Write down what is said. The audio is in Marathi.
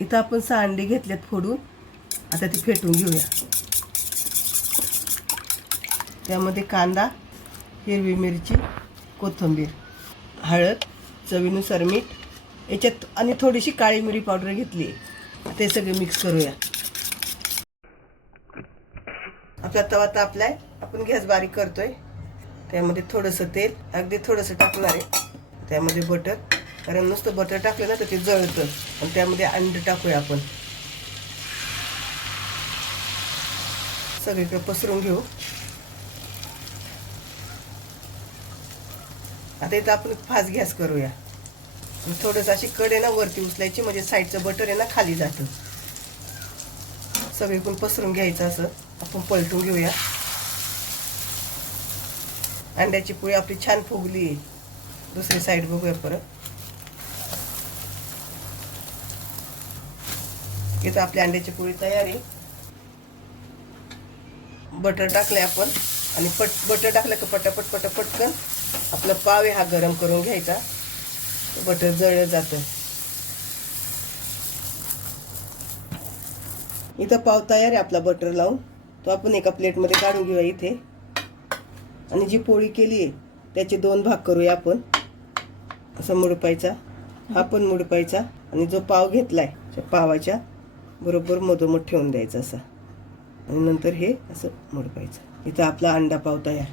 इथं आपण सहा अंडे घेतल्यात फोडून. आता ती फेटून घेऊया. त्यामध्ये कांदा हिरवी मिरची कोथिंबीर हळद चवीनुसार मीठ याच्यात आणि थोडीशी काळी मिरी पावडर घेतली. ते सगळे मिक्स करूया. आपला तवा तापलाय. आपण गॅस बारीक करतोय. त्यामध्ये थोडंसं तेल अगदी थोडंसं टाकणार आहे. त्यामध्ये बटर. कारण नुसतं बटर टाकलं ना तर ते जळतं. आणि त्यामध्ये अंड टाकूया आपण. सगळीकडे पसरून घेऊ. आता इथं आपण फास्ट गॅस करूया. थोडंसं अशी कडे ना वरती उचलायची म्हणजे साईडचं बटर आहे ना खाली जातं. सगळीकडून पसरून घ्यायचं असं. आपण पलटून घेऊया. अंड्याची पोळी आपली छान फुगली. आहे दुसरी साईड बघूया परत. इथं आपली अंड्याची पोळी तयार आहे. बटर टाकलंय आपण. आणि पट बटर टाकलं का पटापट पटापट पटकन आपला पाव आहे हा गरम करून घ्यायचा. बटर जळलं जातं. इथं पाव तयार आहे आपला बटर लावून. तो आपण एका प्लेटमध्ये काढून घेऊया इथे. आणि जी पोळी केली आहे त्याचे दोन भाग करूया आपण. असा मुडपायचा. हा पण मुडपायचा. आणि जो पाव घेतलाय त्या पावाच्या बरोबर मधोमध ठेवून द्यायचं असा. आणि नंतर हे असं मोडपायचं. इथं आपला अंडा पाव तयार